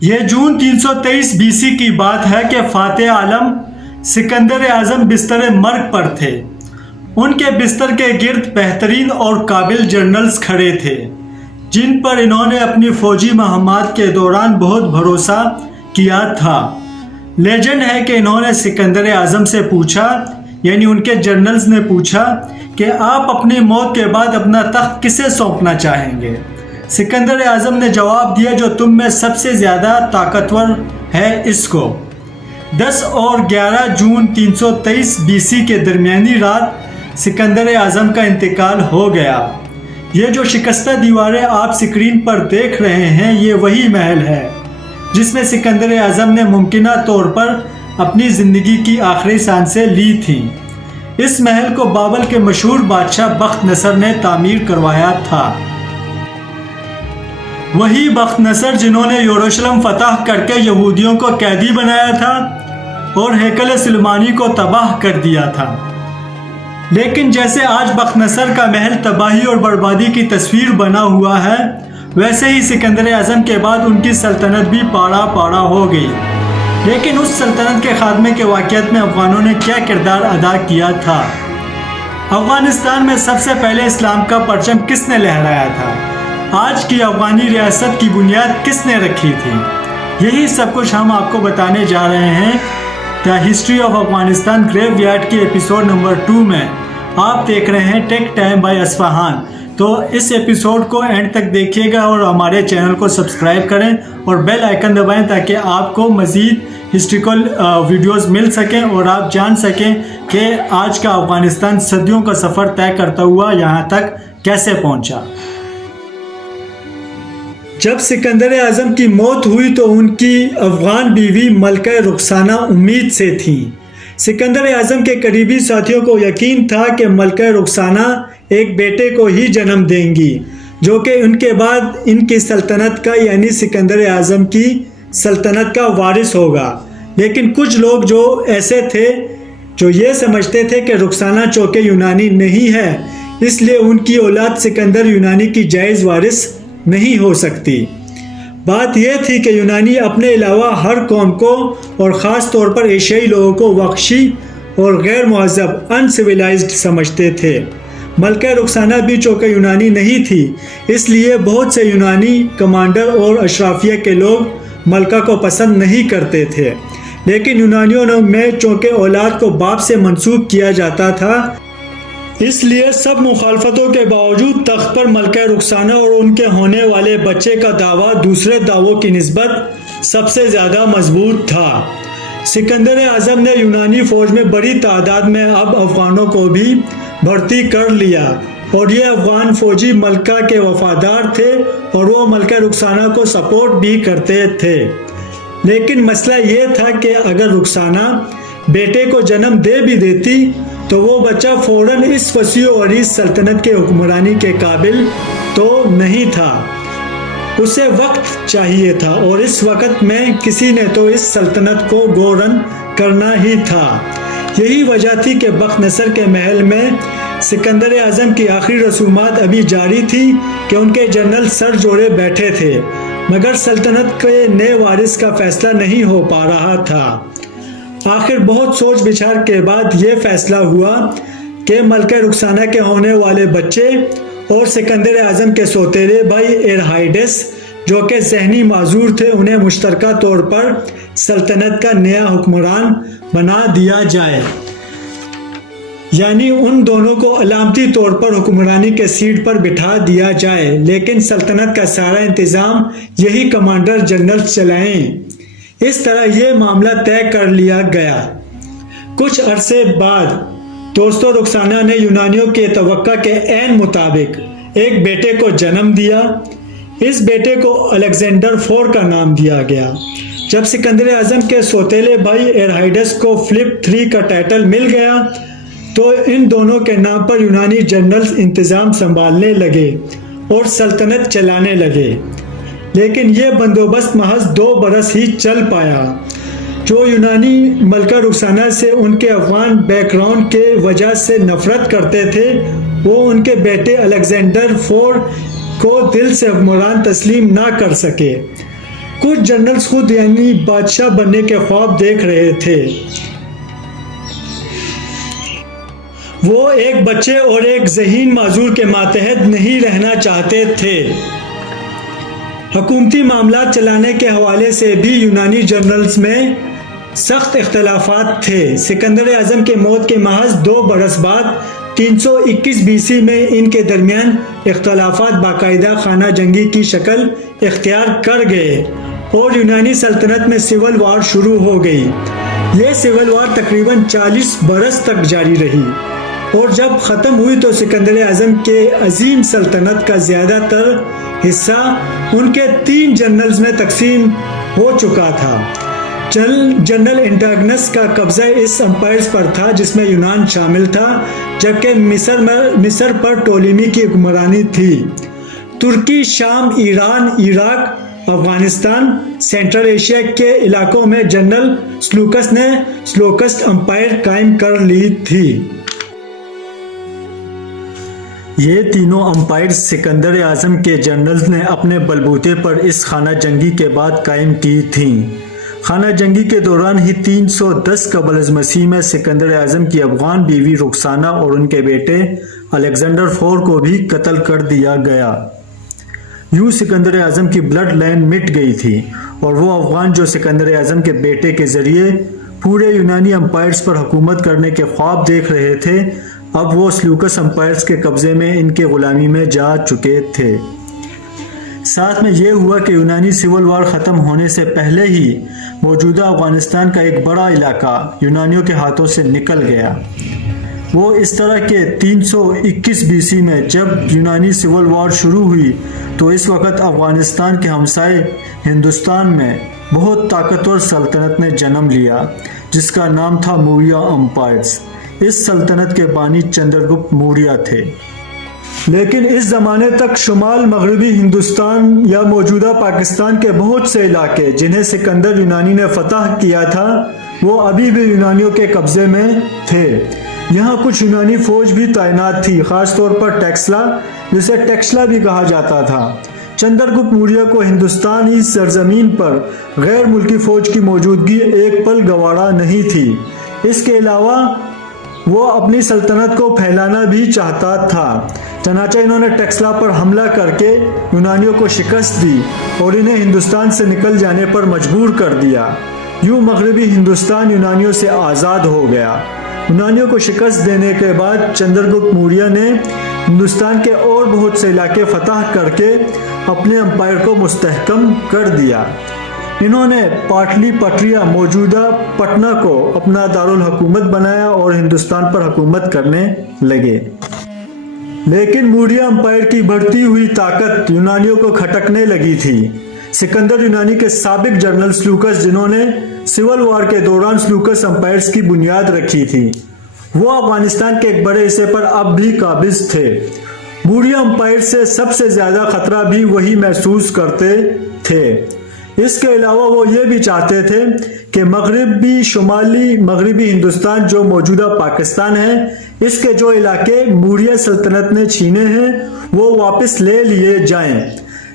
یہ جون 323 BC کی بات ہے کہ فاتح عالم سکندر اعظم بستر مرگ پر تھے۔ ان کے بستر کے گرد بہترین اور قابل جنرلز کھڑے تھے جن پر انہوں نے اپنی فوجی مہمات کے دوران بہت بھروسہ کیا تھا۔ لیجنڈ ہے کہ انہوں نے سکندر اعظم سے پوچھا، یعنی ان کے جنرلز نے پوچھا کہ آپ اپنی موت کے بعد اپنا تخت کسے سونپنا چاہیں گے؟ سکندر اعظم نے جواب دیا، جو تم میں سب سے زیادہ طاقتور ہے اس کو۔ 10 اور 11 جون 323 BC کے درمیانی رات سکندر اعظم کا انتقال ہو گیا۔ یہ جو شکستہ دیواریں آپ سکرین پر دیکھ رہے ہیں، یہ وہی محل ہے جس میں سکندر اعظم نے ممکنہ طور پر اپنی زندگی کی آخری سانسیں لی تھیں۔ اس محل کو بابل کے مشہور بادشاہ بخت نصر نے تعمیر کروایا تھا۔ وہی بخت نصر جنہوں نے یروشلم فتح کر کے یہودیوں کو قیدی بنایا تھا اور ہیکل سلیمانی کو تباہ کر دیا تھا۔ لیکن جیسے آج بخت نصر کا محل تباہی اور بربادی کی تصویر بنا ہوا ہے، ویسے ہی سکندر اعظم کے بعد ان کی سلطنت بھی پاڑا پاڑا ہو گئی۔ لیکن اس سلطنت کے خاتمے کے واقعات میں افغانوں نے کیا کردار ادا کیا تھا؟ افغانستان میں سب سے پہلے اسلام کا پرچم کس نے لہرایا تھا؟ آج کی افغانی ریاست کی بنیاد کس نے رکھی تھی؟ یہی سب کچھ ہم آپ کو بتانے جا رہے ہیں the history of Afghanistan graveyard کے ایپیسوڈ نمبر 2 میں۔ آپ دیکھ رہے ہیں ٹیک ٹائم بائی اصفہان۔ تو اس ایپیسوڈ کو اینڈ تک دیکھیے گا اور ہمارے چینل کو سبسکرائب کریں اور بیل آئیکن دبائیں تاکہ آپ کو مزید ہسٹریکل ویڈیوز مل سکیں اور آپ جان سکیں کہ آج کا افغانستان صدیوں کا سفر طے کرتا ہوا یہاں تک کیسے پہنچا۔ جب سکندر اعظم کی موت ہوئی تو ان کی افغان بیوی ملکہ رخسانہ امید سے تھیں۔ سکندر اعظم کے قریبی ساتھیوں کو یقین تھا کہ ملکہ رخسانہ ایک بیٹے کو ہی جنم دیں گی جو کہ ان کے بعد ان کی سلطنت کا یعنی سکندر اعظم کی سلطنت کا وارث ہوگا۔ لیکن کچھ لوگ جو ایسے تھے جو یہ سمجھتے تھے کہ رخسانہ چونکہ یونانی نہیں ہے اس لیے ان کی اولاد سکندر یونانی کی جائز وارث نہیں ہو سکتی۔ بات یہ تھی کہ یونانی اپنے علاوہ ہر قوم کو اور خاص طور پر ایشیائی لوگوں کو وحشی اور غیر مہذب انسیویلائزڈ سمجھتے تھے۔ ملکہ رخسانہ بھی چونکہ یونانی نہیں تھی اس لیے بہت سے یونانی کمانڈر اور اشرافیہ کے لوگ ملکہ کو پسند نہیں کرتے تھے۔ لیکن یونانیوں میں چونکہ اولاد کو باپ سے منسوب کیا جاتا تھا اس لیے سب مخالفتوں کے باوجود تخت پر ملکہ رخسانہ اور ان کے ہونے والے بچے کا دعویٰ دوسرے دعووں کی نسبت سب سے زیادہ مضبوط تھا۔ سکندر اعظم نے یونانی فوج میں بڑی تعداد میں اب افغانوں کو بھی بھرتی کر لیا اور یہ افغان فوجی ملکہ کے وفادار تھے اور وہ ملکہ رخسانہ کو سپورٹ بھی کرتے تھے۔ لیکن مسئلہ یہ تھا کہ اگر رخسانہ بیٹے کو جنم دے بھی دیتی تو وہ بچہ فوراً اس وسیع و عریض سلطنت کے حکمرانی کے قابل تو نہیں تھا، اسے وقت چاہیے تھا اور اس وقت میں کسی نے تو اس سلطنت کو گورن کرنا ہی تھا۔ یہی وجہ تھی کہ بخت نصر کے محل میں سکندر اعظم کی آخری رسومات ابھی جاری تھی کہ ان کے جنرل سر جوڑے بیٹھے تھے مگر سلطنت کے نئے وارث کا فیصلہ نہیں ہو پا رہا تھا۔ آخر بہت سوچ بچار کے بعد یہ فیصلہ ہوا کہ ملکہ رخسانہ کے ہونے والے بچے اور سکندر اعظم کے سوتیلے بھائی ارہائیڈس جو کہ ذہنی معذور تھے انہیں مشترکہ طور پر سلطنت کا نیا حکمران بنا دیا جائے، یعنی ان دونوں کو علامتی طور پر حکمرانی کے سیٹ پر بٹھا دیا جائے لیکن سلطنت کا سارا انتظام یہی کمانڈر جنرل چلائیں۔ اس طرح یہ معاملہ طے کر لیا گیا۔ کچھ عرصے بعد دوستو رخسانہ نے یونانیوں کے توقع کے عین مطابق ایک بیٹے کو جنم دیا۔ اس بیٹے کو الیگزینڈر IV کا نام دیا گیا۔ جب سکندر اعظم کے سوتیلے بھائی ارہائیڈس کو فلپ 3 کا ٹائٹل مل گیا تو ان دونوں کے نام پر یونانی جنرلز انتظام سنبھالنے لگے اور سلطنت چلانے لگے۔ لیکن یہ بندوبست محض 2 برس ہی چل پایا۔ جو یونانی ملکہ رخسانہ سے ان کے افغان بیک گراؤنڈ کے وجہ سے نفرت کرتے تھے وہ ان کے بیٹے الیگزینڈر IV کو دل سے حکمران تسلیم نہ کر سکے۔ کچھ جنرلز خود یعنی بادشاہ بننے کے خواب دیکھ رہے تھے۔ وہ ایک بچے اور ایک ذہین معذور کے ماتحت نہیں رہنا چاہتے تھے۔ حکومتی معاملات چلانے کے حوالے سے بھی یونانی جنرلز میں سخت اختلافات تھے۔ سکندر اعظم کے موت کے محض 2 برس بعد 321 BC میں ان کے درمیان اختلافات باقاعدہ خانہ جنگی کی شکل اختیار کر گئے اور یونانی سلطنت میں سول وار شروع ہو گئی۔ یہ سول وار تقریباً 40 برس تک جاری رہی اور جب ختم ہوئی تو سکندر اعظم کے عظیم سلطنت کا زیادہ تر حصہ ان کے 3 جنرلز میں تقسیم ہو چکا تھا۔ جنرل انٹاگنس کا قبضہ اس امپائرز پر تھا جس میں یونان شامل تھا، جبکہ مصر پر ٹولمی کی حکمرانی تھی۔ ترکی، شام، ایران، عراق، افغانستان، سینٹرل ایشیا کے علاقوں میں جنرل سلوکس نے سلوکسٹ امپائر قائم کر لی تھی۔ یہ تینوں امپائرز سکندر اعظم کے جنرلز نے اپنے بلبوتے پر اس خانہ جنگی کے بعد قائم کی تھیں۔ خانہ جنگی کے دوران ہی 310 قبل از مسیح میں سکندر اعظم کی افغان بیوی رخسانہ اور ان کے بیٹے الیگزینڈر IV کو بھی قتل کر دیا گیا۔ یوں سکندر اعظم کی بلڈ لائن مٹ گئی تھی اور وہ افغان جو سکندر اعظم کے بیٹے کے ذریعے پورے یونانی امپائرز پر حکومت کرنے کے خواب دیکھ رہے تھے، اب وہ سلوکس امپائرز کے قبضے میں ان کے غلامی میں جا چکے تھے۔ ساتھ میں یہ ہوا کہ یونانی سول وار ختم ہونے سے پہلے ہی موجودہ افغانستان کا ایک بڑا علاقہ یونانیوں کے ہاتھوں سے نکل گیا۔ وہ اس طرح کہ 321 BC میں جب یونانی سول وار شروع ہوئی تو اس وقت افغانستان کے ہمسائے ہندوستان میں بہت طاقتور سلطنت نے جنم لیا جس کا نام تھا موریہ امپائرز۔ اس سلطنت کے بانی چندرگپت موریہ تھے۔ لیکن اس زمانے تک شمال مغربی ہندوستان یا موجودہ پاکستان کے بہت سے علاقے جنہیں سکندر یونانی نے فتح کیا تھا وہ ابھی بھی یونانیوں کے قبضے میں تھے۔ یہاں کچھ یونانی فوج بھی تعینات تھی، خاص طور پر ٹیکسلا، جسے ٹیکسلا بھی کہا جاتا تھا۔ چندرگپت موریہ کو ہندوستانی سرزمین پر غیر ملکی فوج کی موجودگی ایک پل گوارا نہیں تھی۔ اس کے علاوہ وہ اپنی سلطنت کو پھیلانا بھی چاہتا تھا، چنانچہ انہوں نے ٹیکسلا پر حملہ کر کے یونانیوں کو شکست دی اور انہیں ہندوستان سے نکل جانے پر مجبور کر دیا۔ یوں مغربی ہندوستان یونانیوں سے آزاد ہو گیا۔ یونانیوں کو شکست دینے کے بعد چندرگپت موریہ نے ہندوستان کے اور بہت سے علاقے فتح کر کے اپنے امپائر کو مستحکم کر دیا۔ انہوں نے پاٹلی پٹریا موجودہ پٹنہ کو اپنا دارالحکومت بنایا اور ہندوستان پر حکومت کرنے لگے۔ لیکن موریہ امپائر کی بڑھتی ہوئی طاقت یونانیوں کو کھٹکنے لگی تھی۔ سکندر یونانی کے سابق جنرل سلوکس، جنہوں نے سول وار کے دوران سلوکس امپائرز کی بنیاد رکھی تھی، وہ افغانستان کے ایک بڑے حصے پر اب بھی قابض تھے۔ موریہ امپائر سے سب سے زیادہ خطرہ بھی وہی محسوس کرتے تھے۔ اس کے علاوہ وہ یہ بھی چاہتے تھے کہ شمالی مغربی ہندوستان جو موجودہ پاکستان ہے، اس کے جو علاقے موریہ سلطنت نے چھینے ہیں وہ واپس لے لیے جائیں۔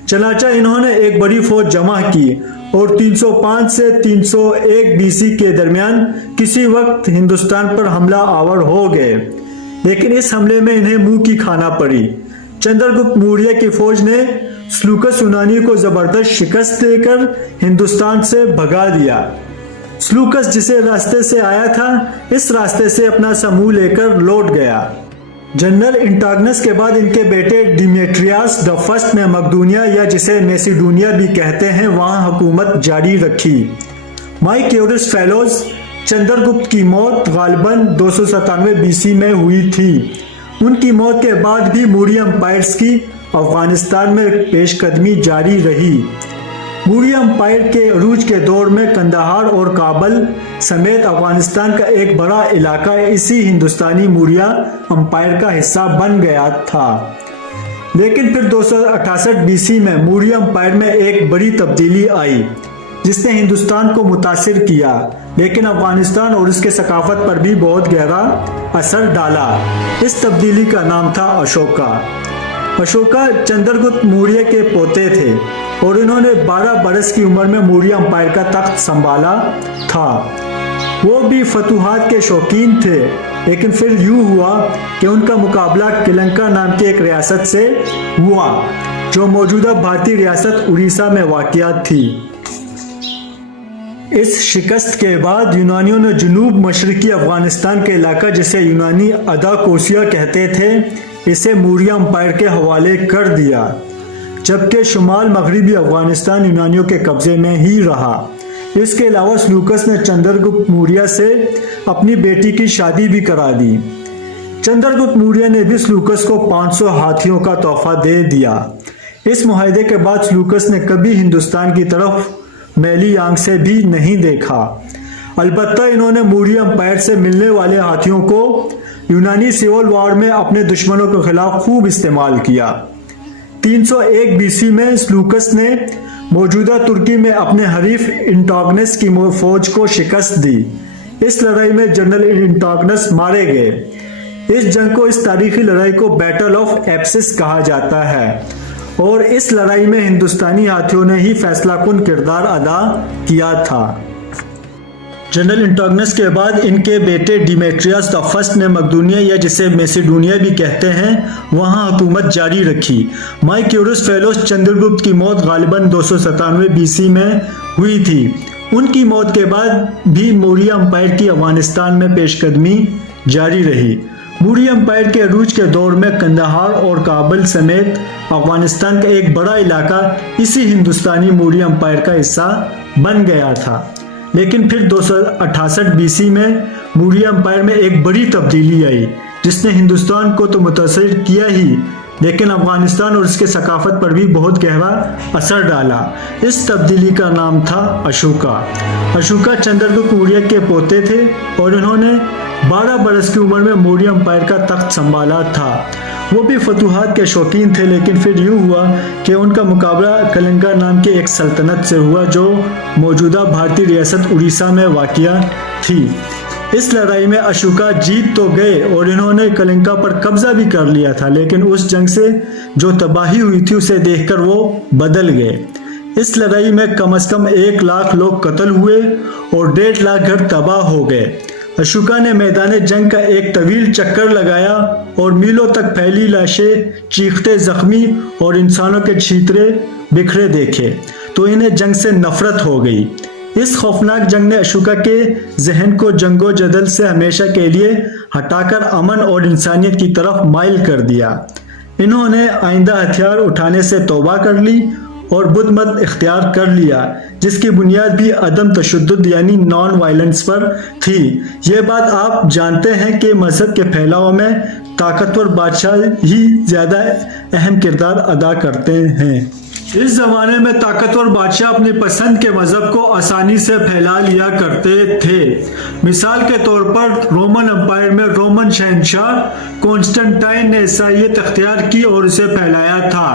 چنانچہ انہوں نے ایک بڑی فوج جمع کی اور 305 سے 301 BC کے درمیان کسی وقت ہندوستان پر حملہ آور ہو گئے، لیکن اس حملے میں انہیں منہ کی کھانا پڑی۔ چندرگپت موریہ کی فوج نے سلوکس یونانی کو زبردست شکست دے کر ہندوستان سے بھگا دیا۔ سلوکس جسے راستے سے آیا تھا اس راستے سے اپنا سموں لے کر لوٹ گیا۔ جنرل انٹاگنس کے بعد ان کے بیٹے ڈیمیٹریاس دی فرسٹ نے مقدونیہ یا جسے میسیڈونیا بھی کہتے ہیں وہاں حکومت جاری رکھی۔ مائیکیورس فیلوز چندرگپت کی موت غالباً 297 BC میں ہوئی تھی۔ ان کی موت کے بعد بھی موریہ امپائرز کی افغانستان میں پیش قدمی جاری رہی۔ موریہ امپائر کے عروج کے دور میں قندھار اور کابل سمیت افغانستان کا ایک بڑا علاقہ اسی ہندوستانی موریہ امپائر کا حصہ بن گیا تھا۔ لیکن پھر 268 BC میں موریہ امپائر میں ایک بڑی تبدیلی آئی جس نے ہندوستان کو متاثر کیا، لیکن افغانستان اور اس کے ثقافت پر بھی بہت گہرا اثر ڈالا۔ اس تبدیلی کا نام تھا اشوکا۔ اشوکا چندرگپت موریہ کے پوتے تھے۔ اور انہوں نے 12 برس کی عمر میں موریہ امپائر کا تخت سنبھالا تھا۔ وہ بھی فتوحات کے شوقین تھے، لیکن پھر یوں ہوا کہ ان کا مقابلہ کلنکا نام کی ایک ریاست سے ہوا جو موجودہ بھارتی ریاست اڑیسہ میں واقع تھی۔ اس شکست کے بعد یونانیوں نے جنوب مشرقی افغانستان کے علاقہ جسے یونانی ادا کوسیا کہتے تھے اسے موریہ امپائر کے حوالے کر دیا، جبکہ شمال مغربی افغانستان یونانیوں کے قبضے میں ہی رہا۔ اس کے علاوہ سلوکس نے چندرگپت موریہ سے اپنی بیٹی کی شادی بھی کرا دی۔ چندرگپت موریہ نے بھی سلوکس کو 500 ہاتھیوں کا تحفہ دے دیا۔ اس معاہدے کے بعد سلوکس نے کبھی ہندوستان کی طرف میلی آنکھ سے بھی نہیں دیکھا۔ البتہ انہوں نے موریہ امپائر سے ملنے والے ہاتھیوں کو یونانی سول وار میں اپنے دشمنوں کے خلاف خوب استعمال کیا۔ 301 BC میں سلوکس نے موجودہ ترکی میں اپنے حریف انٹاگنس کی فوج کو شکست دی۔ اس لڑائی میں جنرل انٹاگنس مارے گئے۔ اس جنگ کو اس تاریخی لڑائی کو بیٹل آف ایپسس کہا جاتا ہے، اور اس لڑائی میں ہندوستانی ہاتھیوں نے ہی فیصلہ کن کردار ادا کیا تھا۔ جنرل انٹاگنس کے بعد ان کے بیٹے ڈیمیٹریاس دا فرسٹ نے مقدونیہ یا جسے میسیڈونیا بھی کہتے ہیں وہاں حکومت جاری رکھی۔ مائیکیورس فیلوس چندرگپت کی موت غالباً 297 BC میں ہوئی تھی۔ ان کی موت کے بعد بھی موریہ امپائر کی افغانستان میں پیش قدمی جاری رہی۔ موریہ امپائر کے عروج کے دور میں قندھار اور کابل سمیت افغانستان کا ایک بڑا علاقہ اسی ہندوستانی موریہ امپائر کا حصہ بن گیا تھا، لیکن پھر 268 BC میں موریہ امپائر میں ایک بڑی تبدیلی آئی جس نے ہندوستان کو تو متاثر کیا ہی لیکن افغانستان اور اس کے ثقافت پر بھی بہت گہرا اثر ڈالا۔ اس تبدیلی کا نام تھا اشوکا۔ اشوکا چندرگپت موریہ کے پوتے تھے اور انہوں نے 12 برس کی عمر میں موریہ امپائر کا تخت سنبھالا تھا۔ وہ بھی فتوحات کے شوقین تھے، لیکن پھر یوں ہوا کہ ان کا مقابلہ کلنکا نام کی ایک سلطنت سے ہوا جو موجودہ بھارتی ریاست اڑیسہ میں واقع تھی۔ اس لڑائی میں اشوکا جیت تو گئے اور انہوں نے کلنکا پر قبضہ بھی کر لیا تھا، لیکن اس جنگ سے جو تباہی ہوئی تھی اسے دیکھ کر وہ بدل گئے۔ اس لڑائی میں کم از کم 1 لاکھ لوگ قتل ہوئے اور 1.5 لاکھ گھر تباہ ہو گئے۔ اشوکا نے میدان جنگ کا ایک طویل چکر لگایا اور میلوں تک پھیلی لاشیں، چیختے زخمی اور انسانوں کے چھیترے بکھرے دیکھے تو انہیں جنگ سے نفرت ہو گئی۔ اس خوفناک جنگ نے اشوکا کے ذہن کو جنگ و جدل سے ہمیشہ کے لیے ہٹا کر امن اور انسانیت کی طرف مائل کر دیا۔ انہوں نے آئندہ ہتھیار اٹھانے سے توبہ کر لی اور بدھ مت اختیار کر لیا، جس کی بنیاد بھی عدم تشدد یعنی نان وائلنس پر تھی۔ یہ بات آپ جانتے ہیں کہ مذہب کے پھیلاؤ میں طاقتور بادشاہ ہی زیادہ اہم کردار ادا کرتے ہیں۔ اس زمانے میں طاقتور بادشاہ اپنی پسند کے مذہب کو آسانی سے پھیلا لیا کرتے تھے۔ مثال کے طور پر رومن امپائر میں رومن شہنشاہ کونسٹنٹائن نے عیسائیت اختیار کی اور اسے پھیلایا تھا۔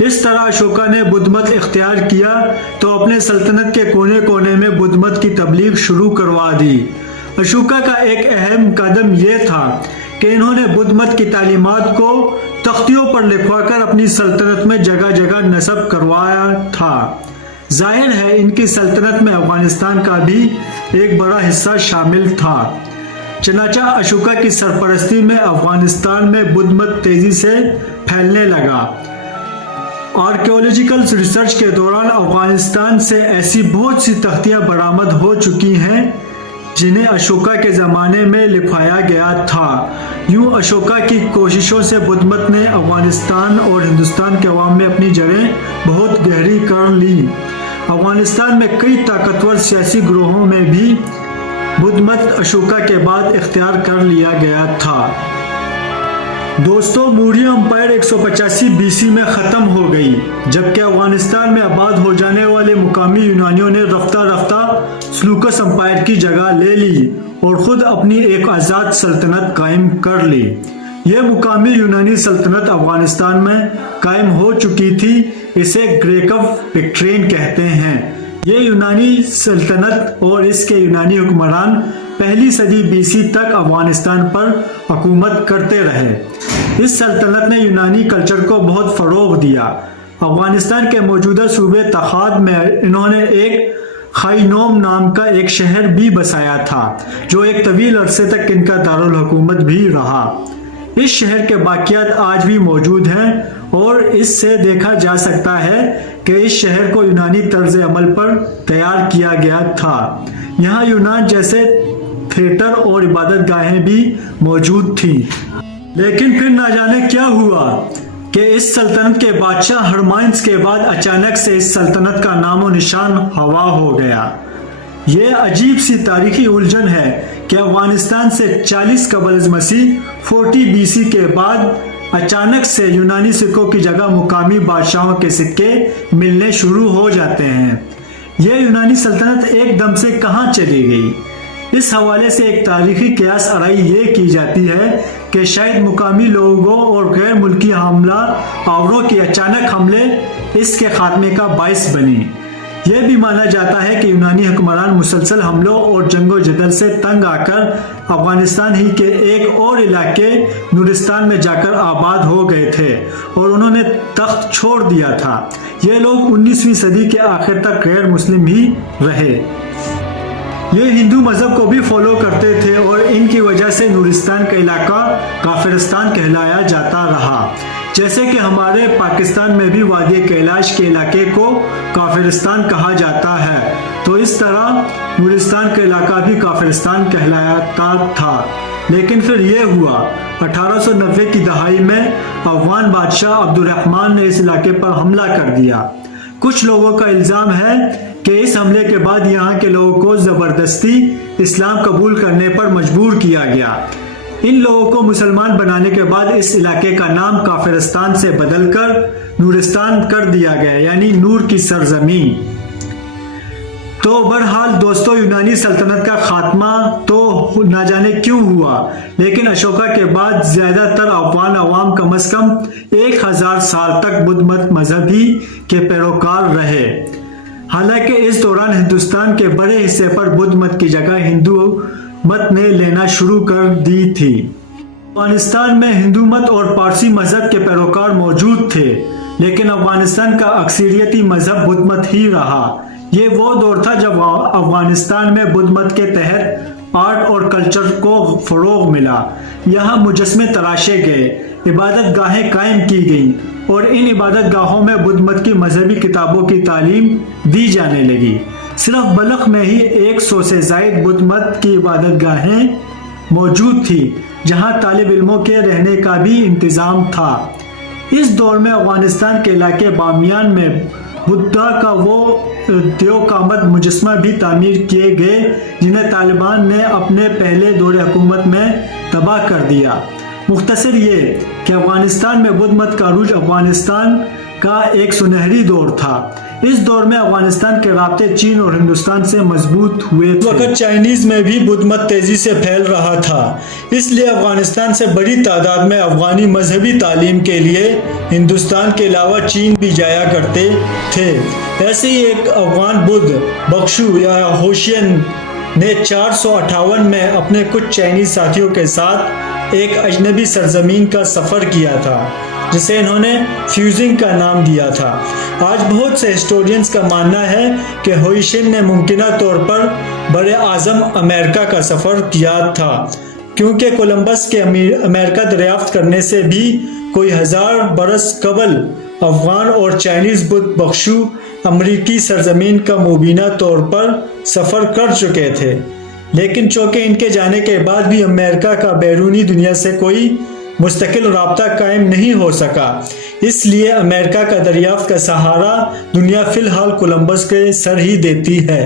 اس طرح اشوکا نے بدھ مت اختیار کیا تو اپنے سلطنت کے کونے کونے میں بدھ مت کی تبلیغ شروع کروا دی۔ اشوکا کا ایک اہم قدم یہ تھا کہ انہوں نے بدھ مت کی تعلیمات کو تختیوں پر لکھوا کر اپنی سلطنت میں جگہ جگہ نصب کروایا تھا۔ ظاہر ہے ان کی سلطنت میں افغانستان کا بھی ایک بڑا حصہ شامل تھا۔ چنانچہ اشوکا کی سرپرستی میں افغانستان میں بدھ مت تیزی سے پھیلنے لگا۔ آرکیولوجیکل ریسرچ کے دوران افغانستان سے ایسی بہت سی تختیاں برآمد ہو چکی ہیں جنہیں اشوکا کے زمانے میں لکھوایا گیا تھا۔ یوں اشوکا کی کوششوں سے بدھ مت نے افغانستان اور ہندوستان کے عوام میں اپنی جڑیں بہت گہری کر لی۔ افغانستان میں کئی طاقتور سیاسی گروہوں میں بھی بدھ مت اشوکا کے بعد اختیار کر لیا گیا تھا۔ دوستو، موریہ امپائر 185 BC میں ختم ہو گئی، جبکہ افغانستان میں آباد ہو جانے والے مقامی یونانیوں نے رفتہ رفتہ سلوکس امپائر کی جگہ لے لی اور خود اپنی ایک آزاد سلطنت قائم کر لی۔ یہ مقامی یونانی سلطنت افغانستان میں قائم ہو چکی تھی، اسے گریک آف بیکٹرین کہتے ہیں۔ یہ یونانی سلطنت اور اس کے یونانی حکمران پہلی صدی BC تک افغانستان پر حکومت کرتے رہے۔ اس سلطنت نے یونانی کلچر کو بہت فروغ دیا۔ افغانستان کے موجودہ صوبے تخاد میں انہوں نے ایک خائنوم نام کا ایک شہر بھی بسایا تھا جو ایک طویل عرصے تک ان کا دارالحکومت بھی رہا۔ اس شہر کے باقیات آج بھی موجود ہیں اور اس سے دیکھا جا سکتا ہے کہ اس شہر کو یونانی طرز عمل پر تیار کیا گیا تھا۔ یہاں یونان جیسے تھیٹر اور عبادت گاہیں بھی موجود تھیں، لیکن پھر نہ جانے کیا ہوا کہ اس سلطنت کے بادشاہ ہرمائنس کے بعد اچانک سے اس سلطنت کا نام و نشان ہوا ہو گیا۔ یہ عجیب سی تاریخی الجھن ہے کہ افغانستان سے 40 قبل از مسیح 40 BC کے بعد اچانک سے یونانی سکوں کی جگہ مقامی بادشاہوں کے سکے ملنے شروع ہو جاتے ہیں۔ یہ یونانی سلطنت ایک دم سے کہاں چلی گئی؟ اس حوالے سے ایک تاریخی قیاس آرائی یہ کی جاتی ہے کہ شاید مقامی لوگوں اور غیر ملکی حملہ آوروں کے اچانک حملے اس کے خاتمے کا باعث بنی۔ یہ بھی مانا جاتا ہے کہ یونانی حکمران مسلسل حملوں اور جنگ و جدل سے تنگ آ کر افغانستان ہی کے ایک اور علاقے نورستان میں جا کر آباد ہو گئے تھے اور انہوں نے تخت چھوڑ دیا تھا۔ یہ لوگ 19ویں صدی کے آخر تک غیر مسلم ہی رہے۔ یہ ہندو مذہب کو بھی فالو کرتے تھے اور ان کی وجہ سے نورستان کا علاقہ کافرستان کہلایا جاتا رہا، جیسے کہ ہمارے پاکستان میں بھی وادی کیلاش کے علاقے کو کافرستان کہا جاتا ہے، تو اس طرح نورستان کا علاقہ بھی کافرستان کہلاتا تھا۔ لیکن پھر یہ ہوا 1890 کی دہائی میں افغان بادشاہ عبد الرحمن نے اس علاقے پر حملہ کر دیا۔ کچھ لوگوں کا الزام ہے کہ اس حملے کے بعد یہاں کے لوگوں کو زبردستی اسلام قبول کرنے پر مجبور کیا گیا۔ ان لوگوں کو مسلمان بنانے کے بعد اس علاقے کا نام کافرستان سے بدل کر نورستان کر دیا گیا، یعنی نور کی سرزمین۔ تو بہرحال دوستو، یونانی سلطنت کا خاتمہ تو نہ جانے کیوں ہوا، لیکن اشوکا کے بعد زیادہ تر افغان عوام کم از کم 1000 سال تک بدھ مت مذہب ہی کے پیروکار رہے۔ حالانکہ اس دوران ہندوستان کے بڑے حصے پر بدھ مت کی جگہ ہندو مت نے لینا شروع کر دی تھی۔ افغانستان میں ہندو مت اور پارسی مذہب کے پیروکار موجود تھے، لیکن افغانستان کا اکثریتی مذہب بدھ مت ہی رہا۔ یہ وہ دور تھا جب افغانستان میں بدھ مت کے تحت آرٹ اور کلچر کو فروغ ملا۔ یہاں مجسمے تراشے گئے، عبادت گاہیں قائم کی گئیں اور ان عبادت گاہوں میں بدھ مت کی مذہبی کتابوں کی تعلیم دی جانے لگی۔ صرف بلخ میں ہی 100 سے زائد بدھ مت کی عبادت گاہیں موجود تھی، جہاں طالب علموں کے رہنے کا بھی انتظام تھا۔ اس دور میں افغانستان کے علاقے بامیان میں بدھا کا وہ دیو قامت مجسمہ بھی تعمیر کیے گئے جنہیں طالبان نے اپنے پہلے دور حکومت میں تباہ کر دیا۔ مختصر یہ کہ افغانستان میں بدھ مت کا عروج افغانستان کا ایک سنہری دور تھا۔ اس دور میں افغانستان کے رابطے چین اور ہندوستان سے مضبوط ہوئے تھے۔ اس وقت چائنیز میں بھی بدھ مت تیزی سے پھیل رہا تھا، اس لیے افغانستان سے بڑی تعداد میں افغانی مذہبی تعلیم کے لیے ہندوستان کے علاوہ چین بھی جایا کرتے تھے۔ ایسے ہی ایک افغان بدھ بخشو یا ہوشین نے 458 میں اپنے کچھ چائنیز ساتھیوں کے ساتھ ایک اجنبی سرزمین کا سفر کیا تھا، جسے انہوں نے فیوزنگ کا نام دیا تھا۔ آج بہت سے ہسٹورینز کا ماننا ہے کہ ہوئیشن نے ممکنہ طور پر بر اعظم امریکہ کا سفر کیا تھا، کیونکہ کولمبس کے امریکہ دریافت کرنے سے بھی کوئی 1000 برس قبل افغان اور چائنیز بدھ بخشو امریکی سرزمین کا مبینہ طور پر سفر کر چکے تھے، لیکن چونکہ ان کے جانے کے بعد بھی امریکہ کا بیرونی دنیا سے کوئی مستقل رابطہ قائم نہیں ہو سکا، اس لیے امریکہ کا دریافت کا سہارا دنیا فی الحال کولمبس کے سر ہی دیتی ہے۔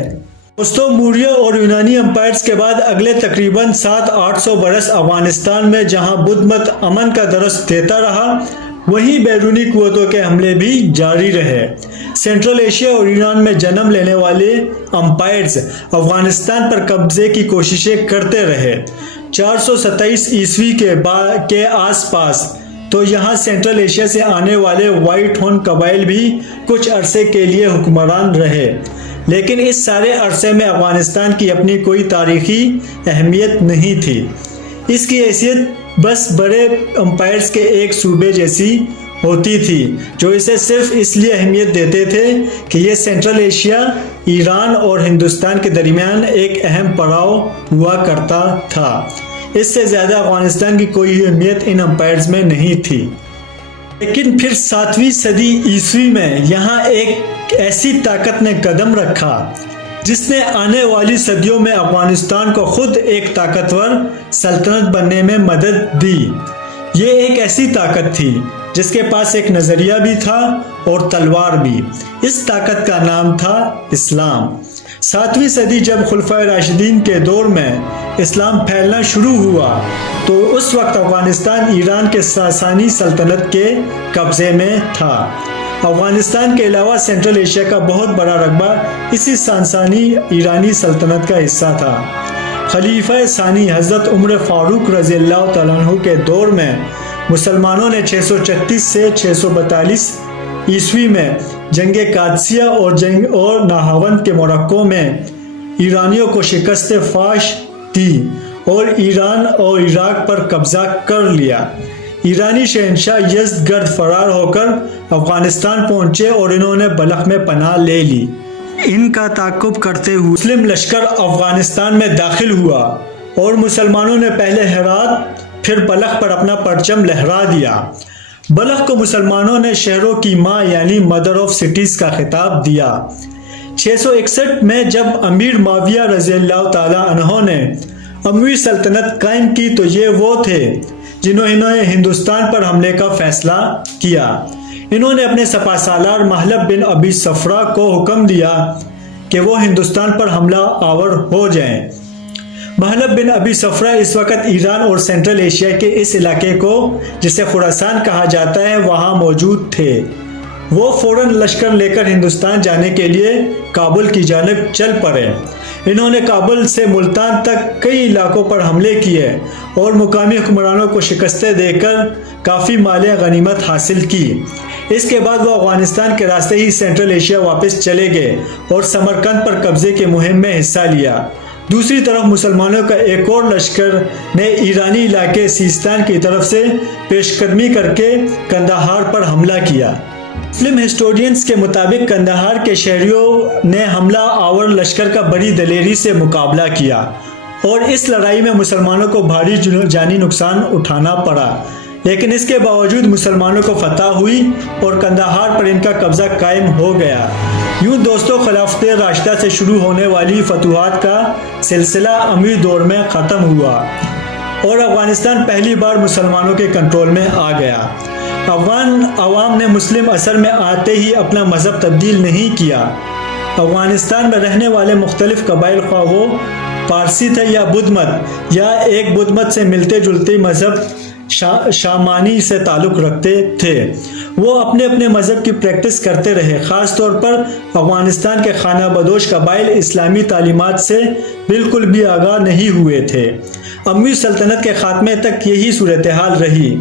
دوستو، موریہ اور یونانی امپائرز کے بعد اگلے تقریباً 700-800 برس افغانستان میں جہاں بدھ مت امن کا درس دیتا رہا، وہیں بیرونی قوتوں کے حملے بھی جاری رہے۔ سینٹرل ایشیا اور ایران میں جنم لینے والے امپائرز افغانستان پر قبضے کی کوششیں کرتے رہے۔ 427 عیسوی کے آس پاس تو یہاں سینٹرل ایشیا سے آنے والے وائٹ ہون قبائل بھی کچھ عرصے کے لیے حکمران رہے، لیکن اس سارے عرصے میں افغانستان کی اپنی کوئی تاریخی اہمیت نہیں تھی۔ اس کی حیثیت بس بڑے امپائرز کے ایک صوبے جیسی ہوتی تھی جو اسے صرف اس لیے اہمیت دیتے تھے کہ یہ سینٹرل ایشیا، ایران اور ہندوستان کے درمیان ایک اہم پڑاؤ ہوا کرتا تھا۔ اس سے زیادہ افغانستان کی کوئی اہمیت ان امپائرز میں نہیں تھی۔ لیکن پھر 7ویں صدی عیسوی میں یہاں ایک ایسی طاقت نے قدم رکھا جس نے آنے والی صدیوں میں افغانستان کو خود ایک طاقتور سلطنت بننے میں مدد دی۔ یہ ایک ایسی طاقت تھی جس کے پاس ایک نظریہ بھی تھا اور تلوار بھی۔ اس طاقت کا نام تھا اسلام۔ 7ویں صدی جب خلفائے راشدین کے دور میں اسلام پھیلنا شروع ہوا تو اس وقت افغانستان ایران کے ساسانی سلطنت کے قبضے میں تھا۔ افغانستان کے علاوہ سینٹرل ایشیا کا بہت بڑا رقبہ اسی ساسانی ایرانی سلطنت کا حصہ تھا۔ خلیفہ ثانی حضرت عمر فاروق رضی اللہ تعالیٰ عنہ کے دور میں مسلمانوں نے 636 سے 642 عیسوی میں جنگ قادسیہ اور نہاوند کے معرکوں میں ایرانیوں کو شکست فاش دی اور ایران اور عراق پر قبضہ کر لیا۔ ایرانی شہنشاہ یزدگرد فرار ہو کر افغانستان پہنچے اور انہوں نے بلخ میں پناہ لے لی۔ ان کا تعاقب کرتے ہوئے مسلم لشکر افغانستان میں داخل ہوا اور مسلمانوں نے پہلے ہرات پھر بلخ پر اپنا پرچم لہرا دیا۔ بلخ کو مسلمانوں نے شہروں کی ماں یعنی مدر آف سٹیز کا خطاب دیا۔ 661 میں جب امیر معاویہ رضی اللہ تعالی عنہ نے اموی سلطنت قائم کی تو یہ وہ تھے جنہوں نے ہندوستان پر حملے کا فیصلہ کیا۔ انہوں نے اپنے سپہ سالار محلب بن ابی صفرا کو حکم دیا کہ وہ ہندوستان پر حملہ آور ہو جائیں۔ محلب بن ابی صفرا اس وقت ایران اور سینٹرل ایشیا کے اس علاقے کو جسے خراسان کہا جاتا ہے وہاں موجود تھے۔ وہ فوراً لشکر لے کر ہندوستان جانے کے لیے کابل کی جانب چل پڑے۔ انہوں نے کابل سے ملتان تک کئی علاقوں پر حملے کیے اور مقامی حکمرانوں کو شکستیں دے کر کافی مال غنیمت حاصل کی۔ اس کے بعد وہ افغانستان کے راستے ہی سینٹرل ایشیا واپس چلے گئے اور سمرقند پر قبضے کی مہم میں حصہ لیا۔ دوسری طرف مسلمانوں کا ایک اور لشکر نے ایرانی علاقے سیستان کی طرف سے پیش قدمی کر کے قندھار پر حملہ کیا۔ مسلم ہسٹورینز کے مطابق قندھار کے شہریوں نے حملہ آور لشکر کا بڑی دلیری سے مقابلہ کیا اور اس لڑائی میں مسلمانوں کو بھاری جانی نقصان اٹھانا پڑا، لیکن اس کے باوجود مسلمانوں کو فتح ہوئی اور قندھار پر ان کا قبضہ قائم ہو گیا۔ یوں دوستوں خلافت راشدہ سے شروع ہونے والی فتوحات کا سلسلہ اموی دور میں ختم ہوا اور افغانستان پہلی بار مسلمانوں کے کنٹرول میں آ گیا۔ افغان عوام نے مسلم اثر میں آتے ہی اپنا مذہب تبدیل نہیں کیا۔ افغانستان میں رہنے والے مختلف قبائل خواہ وہ پارسی تھے یا بدھ مت یا ایک بدھ مت سے ملتے جلتے مذہب شامانی سے تعلق رکھتے تھے، وہ اپنے اپنے مذہب کی پریکٹس کرتے رہے۔ خاص طور پر افغانستان کے خانہ بدوش قبائل اسلامی تعلیمات سے بالکل بھی آگاہ نہیں ہوئے تھے۔ اموی سلطنت کے خاتمے تک یہی صورتحال رہی،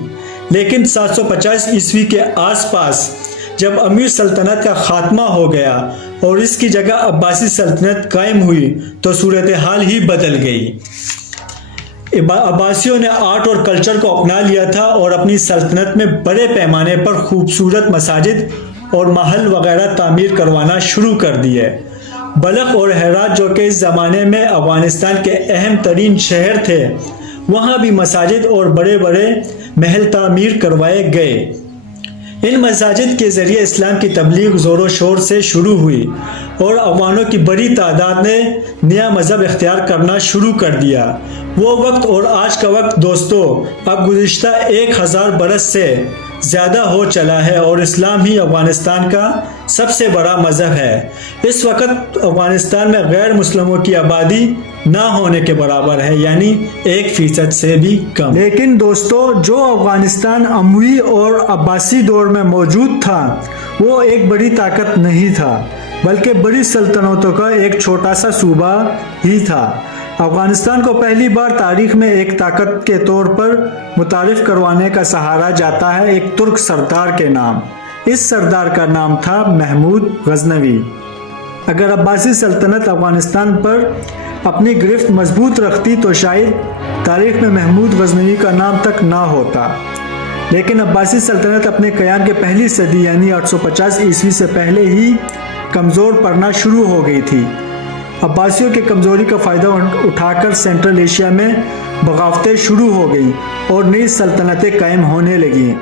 لیکن 750 عیسوی کے آس پاس جب اموی سلطنت کا خاتمہ ہو گیا اور اس کی جگہ عباسی سلطنت قائم ہوئی تو صورتحال ہی بدل گئی۔ عباسیوں نے آرٹ اور کلچر کو اپنا لیا تھا اور اپنی سلطنت میں بڑے پیمانے پر خوبصورت مساجد اور محل وغیرہ تعمیر کروانا شروع کر دیے۔ بلخ اور ہرات جو کہ اس زمانے میں افغانستان کے اہم ترین شہر تھے، وہاں بھی مساجد اور بڑے بڑے محل تعمیر کروائے گئے۔ ان مساجد کے ذریعے اسلام کی تبلیغ زور و شور سے شروع ہوئی اور افغانوں کی بڑی تعداد نے نیا مذہب اختیار کرنا شروع کر دیا۔ وہ وقت اور آج کا وقت دوستو اب گزشتہ 1000 برس سے زیادہ ہو چلا ہے اور اسلام ہی افغانستان کا سب سے بڑا مذہب ہے۔ اس وقت افغانستان میں غیر مسلموں کی آبادی نہ ہونے کے برابر ہے، یعنی 1% سے بھی کم۔ لیکن دوستو جو افغانستان اموی اور عباسی دور میں موجود تھا وہ ایک بڑی طاقت نہیں تھا بلکہ بڑی سلطنتوں کا ایک چھوٹا سا صوبہ ہی تھا۔ افغانستان کو پہلی بار تاریخ میں ایک طاقت کے طور پر متعارف کروانے کا سہارا جاتا ہے ایک ترک سردار کے نام۔ اس سردار کا نام تھا محمود غزنوی۔ اگر عباسی سلطنت افغانستان پر اپنی گرفت مضبوط رکھتی تو شاید تاریخ میں محمود غزنوی کا نام تک نہ ہوتا۔ لیکن عباسی سلطنت اپنے قیام کے پہلی صدی یعنی 850 عیسوی سے پہلے ہی کمزور پڑنا شروع ہو گئی تھی۔ عباسیوں کی کمزوری کا فائدہ اٹھا کر سینٹرل ایشیا میں بغاوتیں شروع ہو گئیں اور نئی سلطنتیں قائم ہونے لگیں۔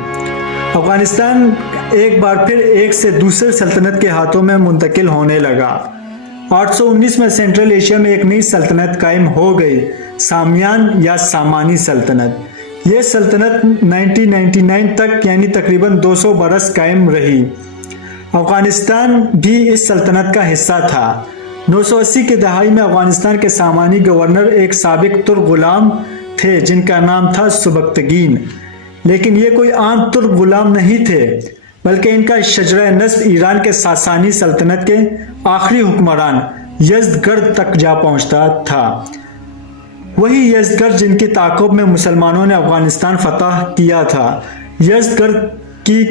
افغانستان ایک بار پھر ایک سے دوسرے سلطنت کے ہاتھوں میں منتقل ہونے لگا۔ 819 میں سینٹرل ایشیا میں ایک نئی سلطنت قائم ہو گئی، سامیان یا سامانی سلطنت۔ یہ سلطنت 1999 تک یعنی تقریباً 200 برس قائم رہی۔ افغانستان بھی اس سلطنت کا حصہ تھا۔ 980 کی دہائی میں افغانستان کے سامانی گورنر ایک سابق ترک غلام تھے جن کا نام تھا سبکتگین، لیکن یہ کوئی عام ترک غلام نہیں تھے بلکہ ان کا شجرہ نسب ایران کے ساسانی سلطنت کے آخری حکمران یزدگرد تک جا پہنچتا تھا۔ وہی یزدگرد جن کی تعاقب میں مسلمانوں نے افغانستان فتح کیا تھا۔ یزدگرد کی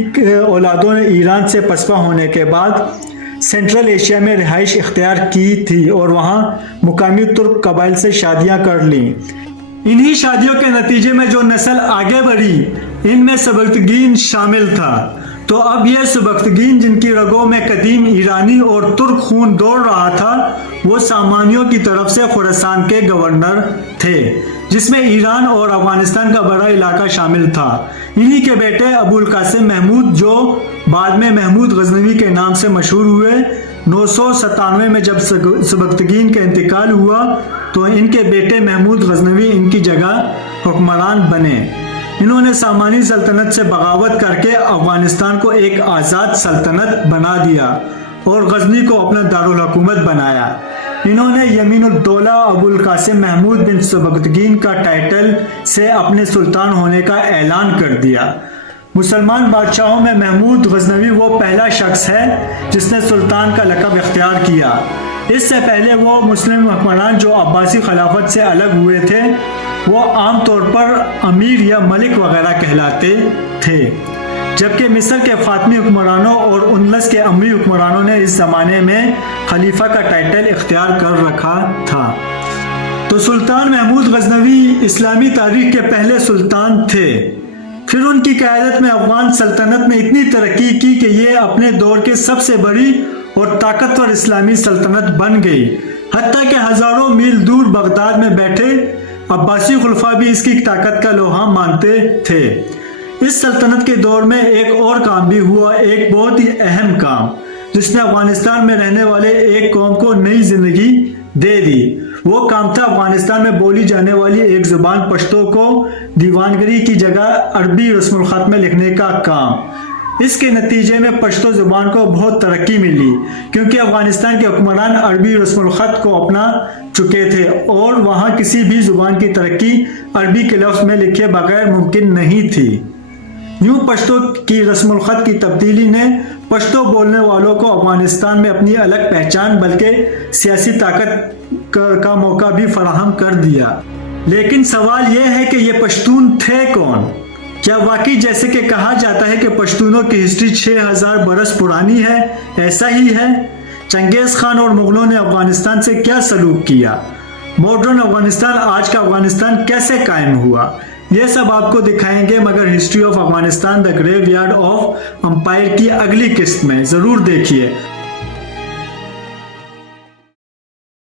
اولادوں نے ایران سے پسپا ہونے کے بعد سینٹرل ایشیا میں رہائش اختیار کی تھی اور وہاں مقامی ترک قبائل سے شادیاں کر لیں۔ انہی شادیوں کے نتیجے میں جو نسل آگے بڑھی ان میں سبکتگین شامل تھا۔ تو اب یہ سبکتگین جن کی رگوں میں قدیم ایرانی اور ترک خون دوڑ رہا تھا وہ سامانیوں کی طرف سے خراسان کے گورنر تھے، جس میں ایران اور افغانستان کا بڑا علاقہ شامل تھا۔ انہی کے بیٹے ابو القاسم محمود جو بعد میں محمود غزنوی کے نام سے مشہور ہوئے، 997 میں جب سبکتگین کا انتقال ہوا تو ان کے بیٹے محمود غزنوی ان کی جگہ حکمران بنے۔ انہوں نے سامانی سلطنت سے بغاوت کر کے افغانستان کو ایک آزاد سلطنت بنا دیا اور غزنی کو اپنا دارالحکومت بنایا۔ انہوں نے یمین الدولہ ابو القاسم محمود بن سبکتگین کا ٹائٹل سے اپنے سلطان ہونے کا اعلان کر دیا۔ مسلمان بادشاہوں میں محمود غزنوی وہ پہلا شخص ہے جس نے سلطان کا لقب اختیار کیا۔ اس سے پہلے وہ مسلم حکمران جو عباسی خلافت سے الگ ہوئے تھے وہ عام طور پر امیر یا ملک وغیرہ کہلاتے تھے، جبکہ مصر کے فاطمی حکمرانوں اور اندلس کے اموی حکمرانوں نے اس زمانے میں خلیفہ کا ٹائٹل اختیار کر رکھا تھا۔ تو سلطان محمود غزنوی اسلامی تاریخ کے پہلے سلطان تھے۔ پھر ان کی قیادت میں افغان سلطنت نے اتنی ترقی کی کہ یہ اپنے دور کے سب سے بڑی اور طاقتور اسلامی سلطنت بن گئی، حتیٰ کہ ہزاروں میل دور بغداد میں بیٹھے عباسی خلفاء بھی اس کی طاقت کا لوہا مانتے تھے۔ اس سلطنت کے دور میں ایک اور کام بھی ہوا، ایک بہت ہی اہم کام جس نے افغانستان میں رہنے والے ایک قوم کو نئی زندگی دے دی۔ وہ کام تھا افغانستان میں بولی جانے والی ایک زبان پشتو کو دیوانگری کی جگہ عربی رسم الخط میں لکھنے کا کام۔ اس کے نتیجے میں پشتو زبان کو بہت ترقی ملی کیونکہ افغانستان کے حکمران عربی رسم الخط کو اپنا چکے تھے اور وہاں کسی بھی زبان کی ترقی عربی کے لفظ میں لکھے بغیر ممکن نہیں تھی۔ یوں پشتو کی رسم الخط کی تبدیلی نے پشتو بولنے والوں کو افغانستان میں اپنی الگ پہچان بلکہ سیاسی طاقت کا موقع بھی فراہم کر دیا۔ لیکن سوال یہ ہے کہ یہ پشتون تھے کون؟ کیا واقعی جیسے کہ کہا جاتا ہے کہ پشتونوں کی ہسٹری 6000 برس پرانی ہے، ایسا ہی ہے؟ چنگیز خان اور مغلوں نے افغانستان سے کیا سلوک کیا؟ ماڈرن افغانستان، آج کا افغانستان کیسے قائم ہوا؟ یہ سب آپ کو دکھائیں گے، مگر history of Afghanistan the graveyard of empire کی اگلی قسط میں ضرور دیکھیے۔